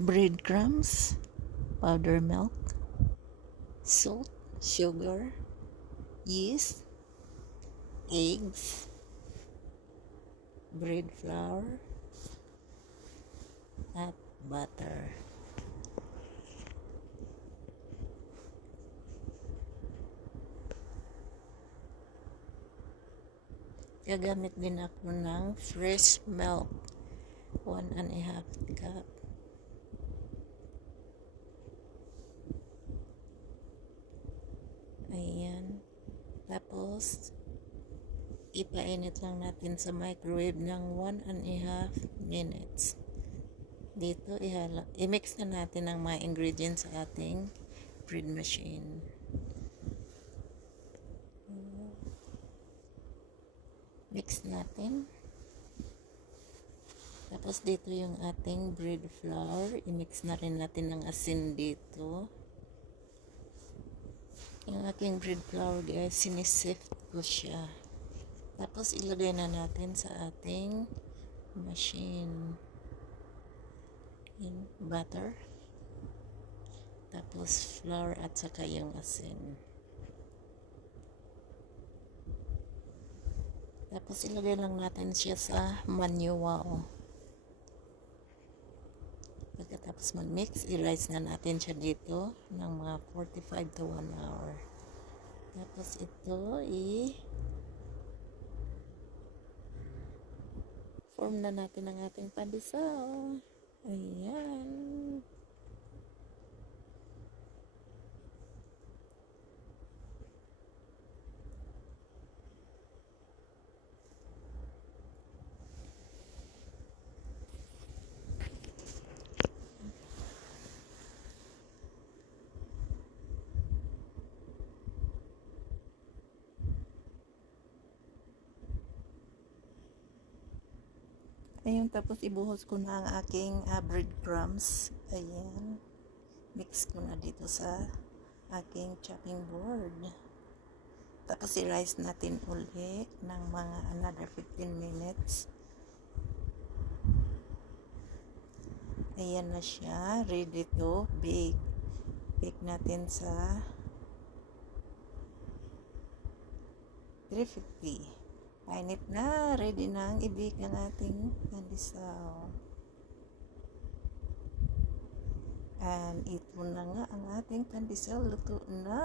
breadcrumbs, powder milk, salt, sugar, yeast, eggs, bread flour, at butter. Gagamit din ako ng fresh milk, 1.5 cup. Ayan. Tapos, ipainit lang natin sa microwave ng 1.5 minutes. Dito, i-mix na natin ang mga ingredients sa ating bread machine. Mix natin. Tapos dito yung ating bread flour. I-mix na rin natin ng asin dito. Yung aking bread flour guys, sinisift ko siya. Tapos ilagay na natin sa ating machine. Yung butter. Tapos flour at saka yung asin. Tapos ilagay lang natin siya sa manual. Pagkatapos mag-mix, i-rise na natin siya dito ng mga 45 to 1 hour. Tapos ito, form na natin ang ating pandesal. Ayan. Ayun, tapos ibuhos ko na ang aking breadcrumbs. Ayan. Mix ko na dito sa aking chopping board. Tapos i-rice natin uli ng mga another 15 minutes. Ayan na siya. Ready to bake. Bake natin sa 350. Painit na, ready na ang i-bake ng ating pandesal. And ito na nga ang ating pandesal, luto na.